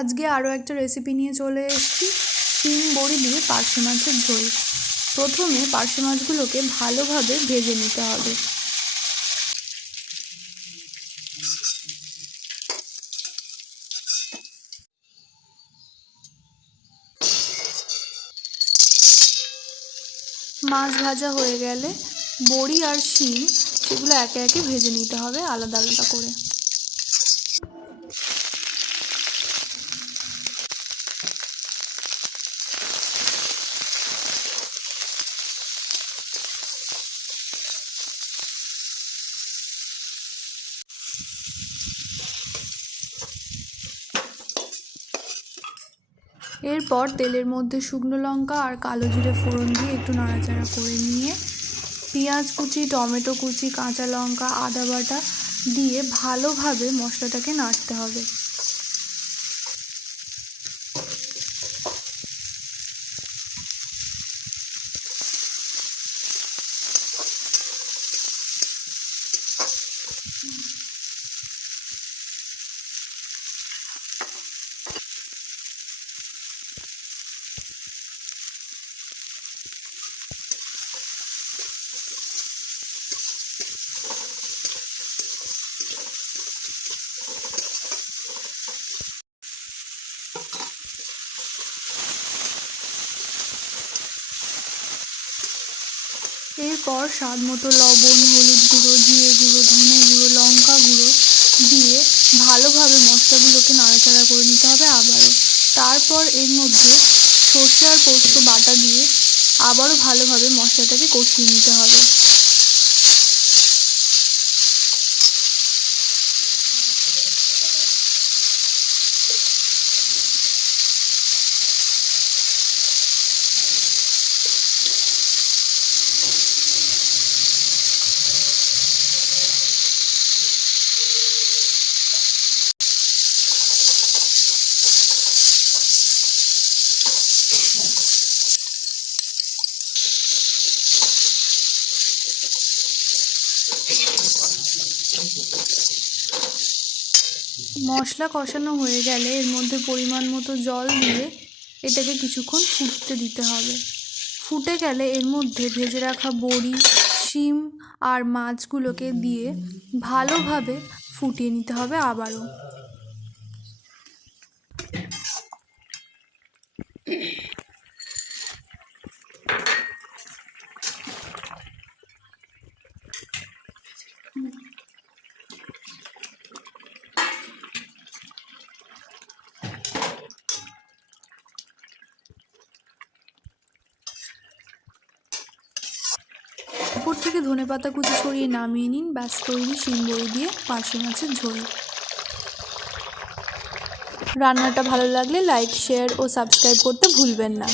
আজকে আরও একটা রেসিপি নিয়ে চলে এসেছি, শিম বড়ি দিয়ে পার্শে মাছের ঝোল। প্রথমে পার্শে মাছগুলোকে ভালোভাবে ভেজে নিতে হবে। মাছ ভাজা হয়ে গেলে বড়ি আর শিম সেগুলো একে একে ভেজে নিতে হবে আলাদা আলাদা করে। এরপর তেলের মধ্যে শুকনো লঙ্কা আর কালো জিরে ফোড়ন দিয়ে একটু নাড়াচাড়া করে নিয়ে পেঁয়াজ কুচি, টমেটো কুচি, কাঁচা লঙ্কা, আদা বাটা দিয়ে ভালোভাবে মশলাটাকে নাড়তে হবে। এরপর স্বাদ মতো লবণ, হলুদ গুঁড়ো, জিরে গুঁড়ো, ধনে গুঁড়ো, লঙ্কা গুঁড়ো দিয়ে ভালোভাবে মশলাগুলোকে নাড়াচাড়া করে নিতে হবে আবারও। তারপর এর মধ্যে সর্ষে আর পোস্ত বাটা দিয়ে আবারও ভালোভাবে মশলাটাকে কষিয়ে নিতে হবে। মশলা কষানো হয়ে গেলে এর মধ্যে পরিমাণ মতো জল দিয়ে এটাকে কিছুক্ষণ ফুটতে দিতে হবে। ফুটে গেলে এর মধ্যে ভেজে রাখা বড়ি, শিম আর মাছগুলোকে দিয়ে ভালোভাবে ফুটিয়ে নিতে হবে আবারও। উপর থেকে ধনেপাতা কুচি ছড়িয়ে নামিয়ে নিন। ব্যাস তৈরি শিম বড়ি দিয়ে পার্শে মাছের ঝোল। রান্নাটা ভালো লাগলে লাইক, শেয়ার ও সাবস্ক্রাইব করতে ভুলবেন না।